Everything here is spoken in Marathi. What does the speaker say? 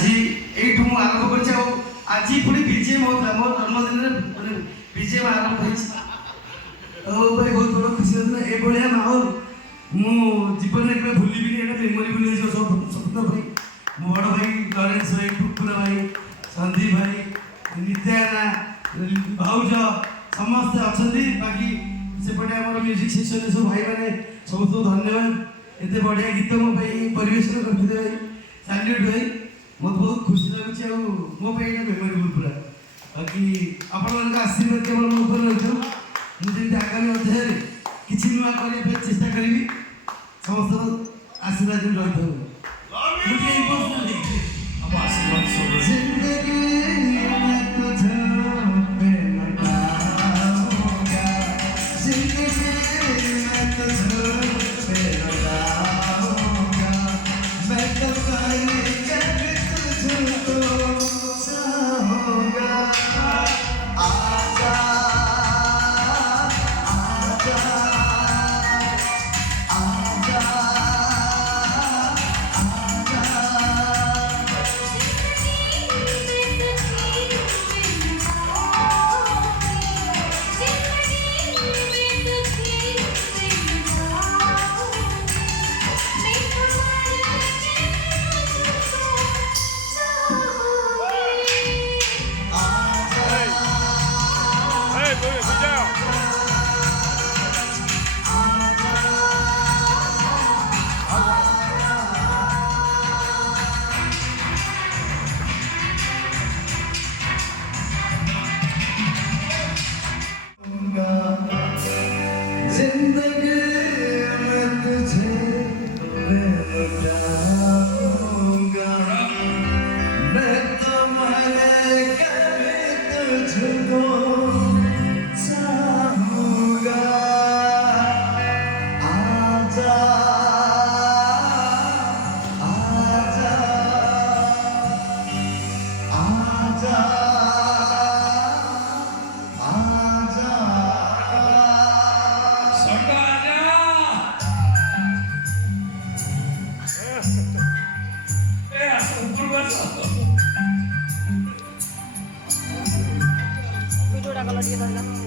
आज यू आरंभ कर आज पुणी विजय मो जन्मदिन विजय आरंभ भाई बहुत बड़ा खुशी ये माहौल मु जीवन में केवे भूलिबिनी एटा मेमोरी भूली जो स्वप्न भाई मो बड़ भाई लरेंस भाई टुकुरा भाई संदीप भाई नित्याना भाउज समस्त अच्छा बाकी सेपटे आम म्यूजिक सेक्शन सब भाई मैंने सब धन्यवाद एत बढ़िया गीत मो परिवेशन करते भाई सैल्यूट भाई मत बहुत खुशी लगुच मो मेमोरेबल पूरा बाकी आपण आशीर्वाद केवल मो मुझे आगामी अध्याय किसी नुआ करने चेष्टा करी समस्त आशीर्वाद रही वीडियो डाल दिया